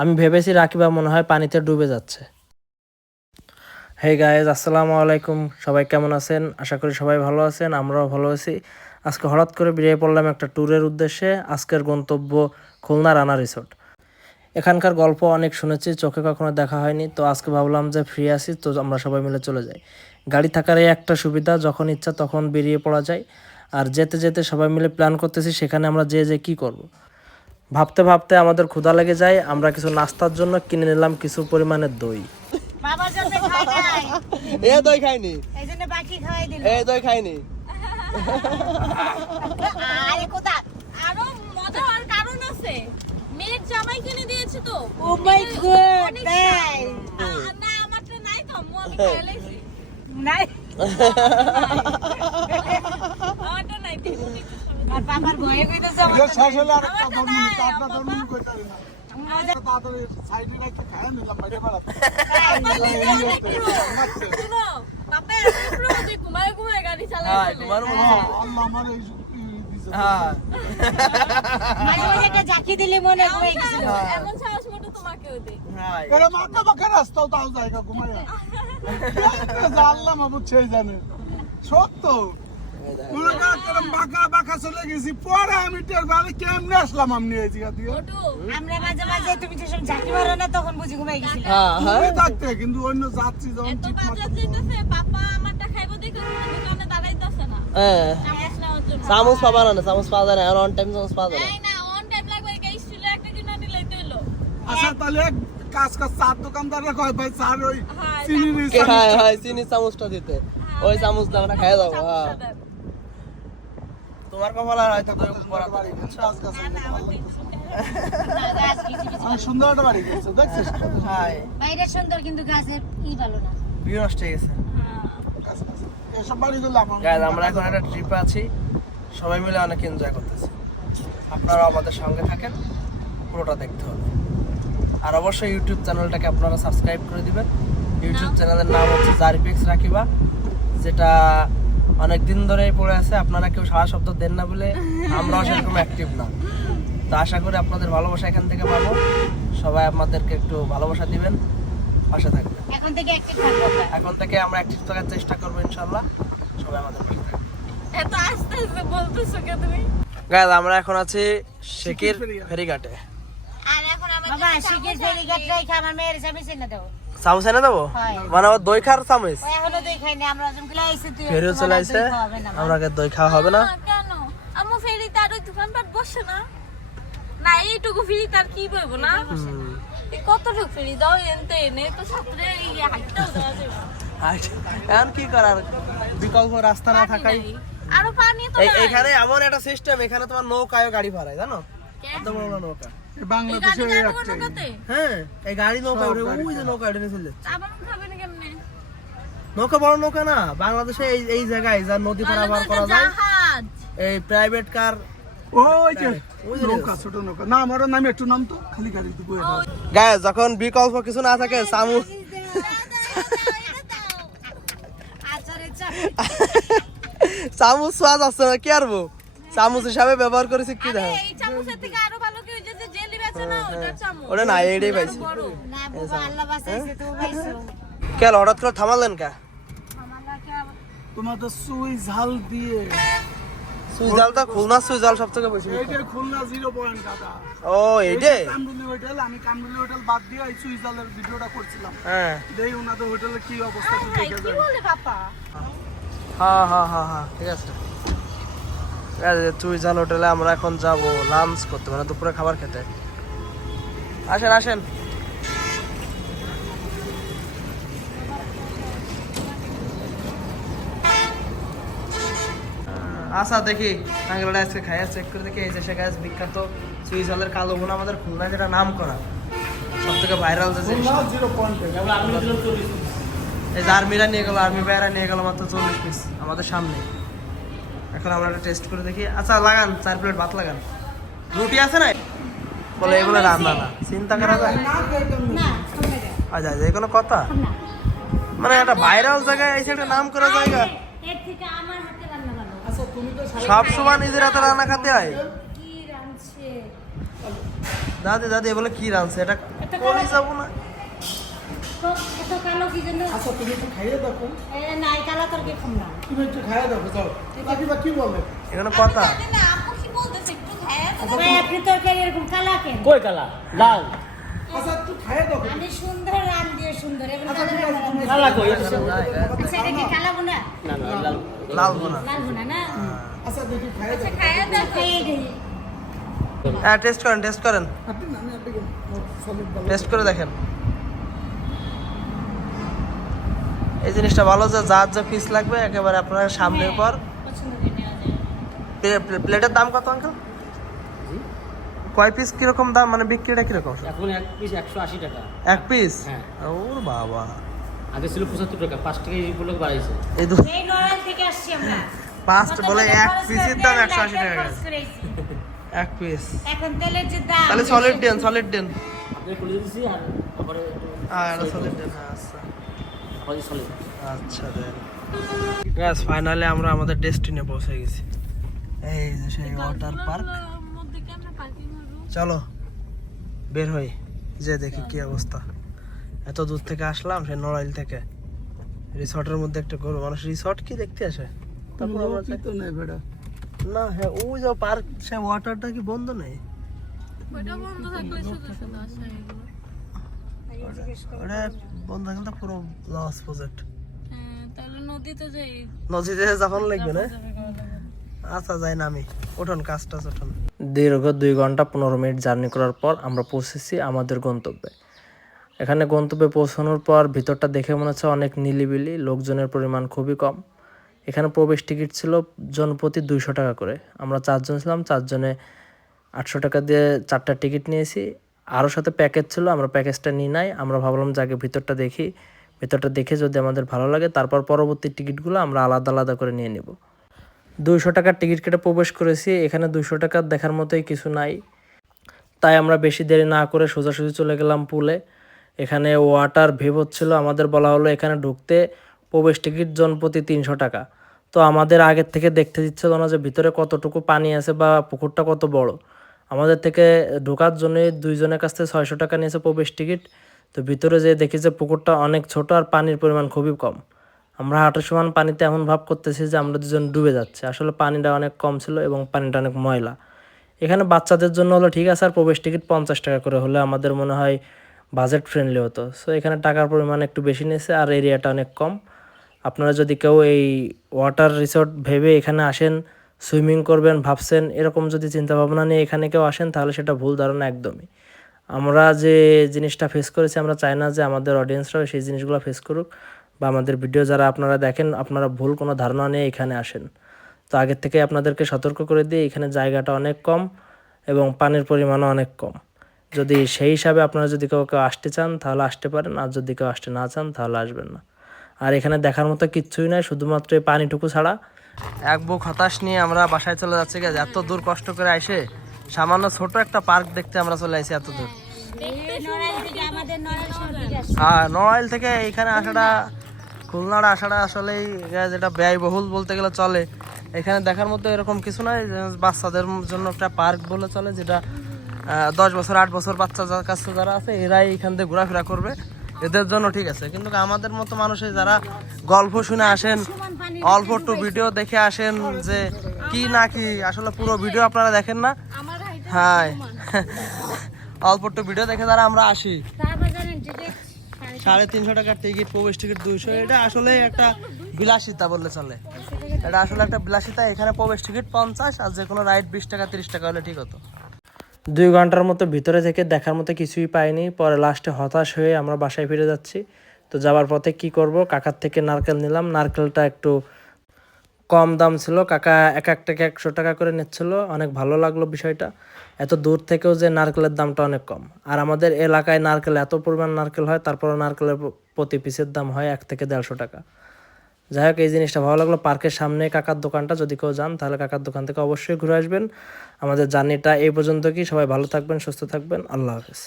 আমি ভেবেছি রাকিবা মনে হয় পানিতে ডুবে যাচ্ছে। হেই গাইজ, আসসালামু আলাইকুম। সবাই কেমন আছেন? আশা করি সবাই ভালো আছেন, আমরাও ভালো আছি। আজকে হঠাৎ করে বেরিয়ে পড়লাম একটা ট্যুরের উদ্দেশ্যে। আজকের গন্তব্য খুলনা রানা রিসোর্ট। এখানকার গল্প অনেক শুনেছি, চোখে কখনো দেখা হয়নি, তো আজকে ভাবলাম যে ফ্রি আছি, তো আমরা সবাই মিলে চলে যাই। গাড়ি থাকার এই একটা সুবিধা, যখন ইচ্ছা তখন বেরিয়ে পড়া যায়। আর যেতে যেতে সবাই মিলে প্ল্যান করতেছি সেখানে আমরা যে কী করব। ভাবতে ভাবতে আমাদের ক্ষুধা লেগে যায়। আমরা কিছু নাস্তার জন্য কিনে নিলাম কিছু পরিমাণের দই। বাবার জন্য খাই নাই। এ দই খাইনি, এইজন্য বাকি খাওয়াই দিল। এ দই খাইনি। আরে কোথা? আরো মজা হওয়ার কারণ আছে, মেয়ের জামাই কিনে দিয়েছে তো। ও মাই গড, তাই না আমারটা নাই তো, আমি খেয়ে লাইছি। নাই। আমারটা নাই দিদি। আর বাবার ভয়ে কইতাছে আমার এটা শেষ হলে আর একটা ধর্মনি কাটনা ধর্মনি কইতা না। তাড়াতাড়ি সাইডে রাখতে খায় নিলাম বাইরে বেড়াতে। শুনো বাবা, আমি পুরো ঘুমায় ঘুমায় গাড়ি চালায়। হ্যাঁ, তোমার মনে হয়। আল্লাহ আমার এই দিছে। হ্যাঁ, মাঝে মাঝে একটা ঝাঁকি দিলে মনে হয়ে গেছিল। এমন সাহস মতো তোমাকেও দেই। হ্যাঁ। এরে মাথা বাঁকা রাস্তাও তাও জায়গা ঘুমায়। আল্লাহ মাহবুব সেই জানে। সত্য। পুরো কাকরম বাঁকা বাঁকা চলে গেছি। পরে আমি টের বাড়ি কেমনে আসলাম আমি এই জায়গা দিয়ে। ওটু আমরা মাঝে মাঝে তুমি যখন ঝাঁকি মারো না তখন বুঝি ঘুমাই গেছিল। হ্যাঁ, হ্যাঁ। তুমি থাকতে কিন্তু অন্য যাত্রী যখন এত চিৎ বাজে মারতে দিতেছে, বাবা আমারটা খাইবো দেখে দোকানে দাঁড়াইতেছে না। হ্যাঁ। চামচ নেওয়ার জন্য। চামচ পাবা না, চামচ পাওয়া যায় না, এখন অন টাইম চামচ পাওয়া যায় না। এই না, অন টাইম লাগবে, এই স্টিলের একটা কিনা নিলেই তো হলো। আচ্ছা তাহলে এক কাজ কাজ চার দোকানদাররা কয় ভাই চার ওই হ্যাঁ, চিনির কে হয় হয় চিনি চামচটা দিতে, ওই চামচ দিয়ে আমরা খাইয়ে যাবো। হ্যাঁ, চামচটা দেন। তোমার কপাল আর হয়তো দই করা তো। বাড়ি গেছে, কাজ কাজ না, না, আমার তো কিছু খাই না। গাছ কিছু কিছু। অনেক সুন্দর একটা বাড়ি গেছে দেখছিস হ্যাঁ, বাইরে সুন্দর কিন্তু গাছের ভালো না। ভিউ নষ্ট হয়ে গেছে। কাজ কাজ। এসব বাড়িগুলো আমার গাইজ, আমরা এখন একটা ট্রিপে আছি, সবাই মিলে অনেক এনজয় করতেছি। আপনারা আমাদের সঙ্গে থাকেন, পুরোটা দেখতে হবে। আর অবশ্যই ইউটিউব চ্যানেলটাকে আপনারা সাবস্ক্রাইব করে দিবেন। ইউটিউব চ্যানেলের নাম হচ্ছে জারিপিক্স রাকিবা, যেটা অনেক দিন ধরেই পড়ে আছে। আপনারা কেউ সারা শব্দ দেন না বলে আমরাও সেরকম অ্যাক্টিভ না। তো আশা করি আপনাদের ভালোবাসা এখান থেকে পাবো। সবাই আমাদেরকে একটু ভালোবাসা দিবেন, পাশে থাকবেন। এখন থেকে অ্যাক্টিভ থাকবো আমরা। এখন থেকে আমরা অ্যাক্টিভ থাকার চেষ্টা করবো ইনশাল্লাহ। সবাই আমাদের পাশে থাকবেন। এত আস্তে আস্তে বলতেছো কে তুমি? গাইজ, আমরা এখন আছি শেকির ফেরিঘাটে। আর এখন আমার বাবা শিখে ফেরিঘাট রাইখা আমার মেয়ের চাবি চিনে দাও। চামচ এনে দেবো, হয়। মানে ওর দই খাওয়ার চামচ। ও এখনো দই খাইনি, আমরা যখন আইছি তুই ফেরিও চলে আসছে, আমরা আগে দই খাওয়া হবে না। কেন আমু ফেরি তার ওই দোকানপাট বসে না? না এইটুকু ফেরি তার কি বলবো না? এই কতটুকু ফেরি দাও এনতে এনে তো ছাত্রে হাইটটাও দেওয়া যাবে। এখন কি করার, বিকল্প রাস্তা না থাকাই। আরো পানি তো নাই। এখানে এমন একটা সিস্টেম, এখানে তোমার নৌকায় গাড়ি ভাড়ায়, জানো? এত বড় বড় নৌকা। এই বাংলাদেশে গাড়ি এই যাবো একটাই। নৌকাতে? হ্যাঁ, এই গাড়ি নৌকা সব উঠে, গাড়ি ওই যে নৌকা উঠে চলে যাচ্ছে। আবার খাবে না কেমনে? নৌকা বড় নৌকা না, বাংলাদেশে এই জায়গায় যা নদী পারাপার করা যায়, জাহাজ। এই প্রাইভেট কার। ওই যে ওই যে নৌকা ছোট নৌকা না আমারও নাম একটু নাম তো খালি গাড়ি তো বয়ে দাও। গায়ে যখন বিকল্প কিছু না থাকে, চামচ আচারে চা চামচ সোয়াদ আসছে না, কি আরবো চামচ হিসাবে ব্যবহার করেছি। কি দেখো, এই চামচের থেকে আরো ভালো কি ওই যে জেলি বেচে না ওটার চামচ। ওটা না, এটাই পাইছি। বড়। না বাবা আল্লাহ বাঁচাইছে তো পাইছো। কেন হঠাৎ করে থামালেন কা? তোমার তো সুই ঝাল দিয়ে সুইজাল তো খুলনা সুইজাল সব থেকে বেশি। এইটাই খুলনা 0 পয়েন্ট দাদা। ও এইটাই। কামরুলি হোটেল, আমি কামরুলি হোটেল বাদ দিয়ে এই সুই ঝালের ভিডিওটা করছিলাম। হ্যাঁ দেই ওনাদের হোটেলে কি অবস্থা একটু দেখে কি যাই। বলে পাপা? হ্যাঁ হ্যাঁ হ্যাঁ হ্যাঁ, ঠিক আছে। সুইজাল হোটেলে আমরা এখন যাব লাঞ্চ করতে, মানে দুপুরে খাবার খেতে। আসেন আসেন। আচ্ছা দেখি আঙ্গুলটা আজকে খাইয়া চেক করে দেখি। এই যে সে গাছ বিখ্যাত সুইজালের কালো বোনা, আমাদের খুলনায় যেটা নাম করা সব থেকে ভাইরাল যে জিনিস। খুলনা 0 পয়েন্ট। এই যে আর্মিরা নিয়ে গেল, আর্মি ভাইরা নিয়ে গেল মাত্র 40 পিস আমাদের সামনে। এখন আমরা একটা টেস্ট করে দেখি। আচ্ছা লাগান, 4 প্লেট ভাত লাগান। রুটি আছে না? বলে এগুলো রান্না না, চিন্তা করা যায়। না শুনে দাও আচ্ছা এই কোনো কথা, মানে একটা ভাইরাল জায়গায় এসে একটা নাম করা জায়গা, এর থেকে আমার হাতে রান্না ভালো। আচ্ছা তুমি তো সব সময় নিজের হাতে রান্না খাতে হয়। কি রাঁধছে দাদি দাদি এগুলো কি রাঁধছে? এটা কলি যাবো না? এত কালো কি জন্য আচ্ছা তুমি একটু খাইয়ে দেখো, নাই কালা তরকারি খাম না তুমি একটু খাইয়ে দেখো, যাও। কাকিমা কি বলে? এখানে কথা জানি না আপু কি বলতেছে একটু খায়া ভাই আপনি তরকারি এরকম কালা কেন? কই কালা লাল আচ্ছা একটু খাইয়ে দেখো। আমি সুন্দর রান দিয়ে সুন্দর এবং আচ্ছা ঠিক আছে, তুমি কালা কই আচ্ছা এটা কি কালা বোনা? না না লাল লাল বোনা। লাল বোনা না? আচ্ছা দেখি খাইয়ে দেখো। খায়া দেখো খেয়ে দিই। হ্যাঁ টেস্ট করেন, টেস্ট করেন, আপনি না, আমি আপনাকে সলিড বলো। টেস্ট করে দেখেন। এই জিনিসটা ভালো যে যার যা পিস লাগবে একেবারে আপনার সামনের পর। পছন্দ করে নেওয়া যায়। প্লেটের দাম কত আঙ্কেল? কয় পিস কিরকম দাম, মানে বিক্রিটা কিরকম? এখন এক পিস 180 টাকা, এক পিস? হ্যাঁ। ওর বাবা, আগে ছিল 75 টাকা, 5 টাকা এই বলে বাড়াইছে। এই এই নড়াইল থেকে আসছি আমরা। পাঁচ বলে কত টাকা এক খরচ পিসের করে দাম তেল 180 টাকা খরচ করেছি। এক পিস। এখন তেলের যে দাম তাহলে সলিড দেন, সলিড দেন। আপনি খুলে দিছি আর তারপরে হ্যাঁ সলিড দেন, হ্যাঁ আচ্ছা আপাতত চলে। আচ্ছা দেন। গ্যাস ফাইনালি আমরা আমাদের ডেস্টিনে পৌঁছে গেছি। এই যে সেই ওয়াটার পার্ক। মধ্যে কেমনে পার্কিং হলো? চলো বের হই, যে দেখি কি অবস্থা। এত দূর থেকে আসলাম, সেই নড়াইল থেকে। রিসর্টের মধ্যে একটা গরু মানুষ রিসর্ট কি দেখতে আসে? তারপর আমরা যাই। তো নেই বেটা। না হ্যাঁ ওই যে পার্ক, সে ওয়াটারটা কি বন্ধ নেই? ওটা বন্ধ থাকলে শুধু শুধু আসা এগুলো। ওটা বন্ধ থাকলে তো পুরো লস প্রজেক্ট। হ্যাঁ তাহলে নদীতে যাই। নদীতে যখন লাগবে না? আচ্ছা যাই না আমি, ওঠুন কাজটা ওঠুন। দীর্ঘ 2 ঘন্টা 15 মিনিট জার্নি করার পর আমরা পৌঁছেছি আমাদের গন্তব্যে। এখানে গন্তব্যে পৌঁছানোর পর ভিতরটা দেখে মনে হচ্ছে অনেক নিলিবিলি, লোকজনের পরিমাণ খুবই কম। এখানে প্রবেশ টিকিট ছিল জনপ্রতি 200 টাকা করে। আমরা 4 জন ছিলাম, 4 জনে 800 টাকা দিয়ে 4টা টিকিট নিয়েছি। আরও সাথে প্যাকেজ ছিল, আমরা প্যাকেজটা নিই নাই। আমরা ভাবলাম যে আগে ভিতরটা দেখি, ভিতরটা দেখে যদি আমাদের ভালো লাগে তারপর পরবর্তী টিকিটগুলো আমরা আলাদা আলাদা করে নিয়ে নিব। 200 টাকার টিকিট কেটে প্রবেশ করেছি। এখানে 200 টাকার দেখার মতোই কিছু নাই, তাই আমরা বেশি দেরি না করে সোজাসুজি চলে গেলাম পুলে। এখানে ওয়াটার ভেব হচ্ছিল, আমাদের বলা হলো এখানে ঢুকতে প্রবেশ টিকিট জনপ্রতি 300 টাকা। তো আমাদের আগের থেকে দেখতে দিচ্ছিল না যে ভিতরে কতটুকু পানি আছে বা পুকুরটা কত বড়। আমাদের থেকে ঢোকার জন্য 2 জনের কাছ থেকে 600 টাকা নিয়েছে প্রবেশ টিকিট। তো ভিতরে যেয়ে দেখি যে পুকুরটা অনেক ছোট আর পানির পরিমাণ খুবই কম। আমরা হাঁটার সমান পানিতে এমন ভাব করতেছি যে আমরা 2জন ডুবে যাচ্ছে। আসলে পানিটা অনেক কম ছিল এবং পানিটা অনেক ময়লা। এখানে বাচ্চাদের জন্য হলো ঠিক আছে, আর প্রবেশ টিকিট 50 টাকা করে হলে আমাদের মনে হয় বাজেট ফ্রেন্ডলি হতো। সো এখানে টাকার পরিমাণ একটু বেশি নিয়েছে আর এরিয়াটা অনেক কম। আপনারা যদি কেউ এই ওয়াটার রিসর্ট ভেবে এখানে আসেন, সুইমিং করবেন ভাবছেন, এরকম যদি চিন্তাভাবনা নিয়ে এখানে কেউ আসেন তাহলে সেটা ভুল ধারণা একদমই। আমরা যে জিনিসটা ফেস করেছি আমরা চাই না যে আমাদের অডিয়েন্সরাও সেই জিনিসগুলো ফেস করুক, বা আমাদের ভিডিও যারা আপনারা দেখেন আপনারা ভুল কোনো ধারণা নিয়ে এখানে আসেন। তো আগের থেকে আপনাদেরকে সতর্ক করে দিয়ে এখানে জায়গাটা অনেক কম এবং পানির পরিমাণও অনেক কম। যদি সেই হিসাবে আপনারা যদি কেউ আসতে চান তাহলে আসতে পারেন, আর যদি কেউ আসতে না চান তাহলে আসবেন না। আর এখানে দেখার মতো কিচ্ছুই নাই, শুধুমাত্র এই পানিটুকু ছাড়া। এক বুক হতাশ নিয়ে আমরা বাসায় চলে যাচ্ছি। গেছে এত দূর কষ্ট করে আসে সামান্য ছোট একটা পার্ক দেখতে আমরা চলে আসি এত দূর। নড়াইল থেকে আমাদের নড়াইল শহর থেকে আসছি। আর নড়াইল থেকে এইখানে আসাটা, খুলনাটা আসাটা আসলেই যেটা ব্যয়বহুল বলতে গেলে চলে। এখানে দেখার মতো এরকম কিছু নাই। বাচ্চাদের জন্য একটা পার্ক বলে চলে, যেটা 10 বছর 8 বছর বাচ্চা কাছে যারা আছে এরাই এখান থেকে ঘোরাফেরা করবে, এদের জন্য ঠিক আছে। কিন্তু আমাদের মতো মানুষের যারা গল্প শুনে আসেন, অল্প একটু ভিডিও দেখে আসেন, যে কি না কি আসলে পুরো ভিডিও আপনারা দেখেন না। আমার হাইট হ্যাঁ অল্প একটু ভিডিও দেখে যারা আমরা আসি, তারপর জানেন টিকিট 350 টাকার টিকিট, প্রবেশ টিকিট 200, এটা আসলে একটা বিলাসিতা বললে চলে। এটা আসলে একটা বিলাসিতা। এখানে প্রবেশ টিকিট 50 আর যে কোনো রাইড 20 টাকা 30 টাকা হলে ঠিক হতো। 2 ঘন্টার মতো ভিতরে থেকে দেখার মতো কিছুই পাইনি। পরে লাস্টে হতাশ হয়ে আমরা বাসায় ফিরে যাচ্ছি। তো যাওয়ার পথে কি করব, কাকার থেকে নারকেল নিলাম। নারকেলটা একটু কম দাম ছিল, কাকা এক থেকে 100 টাকা করে নিচ্ছিল। অনেক ভালো লাগলো বিষয়টা, এত দূর থেকেও যে নারকেলের দামটা অনেক কম। আর আমাদের এলাকায় নারকেল এত পরিমাণ নারকেল হয়, তারপরে নারকেলের প্রতি পিসের দাম হয় 1 থেকে 150 টাকা। যাই হোক, এই জিনিসটা ভালো লাগলো। পার্কের সামনে কাকার দোকানটা, যদি কেউ যান তাহলে কাকার দোকান থেকে অবশ্যই ঘুরে আসবেন। আমাদের জার্নিটা এই পর্যন্ত কি, সবাই ভালো থাকবেন, সুস্থ থাকবেন, আল্লাহ হাফেজ।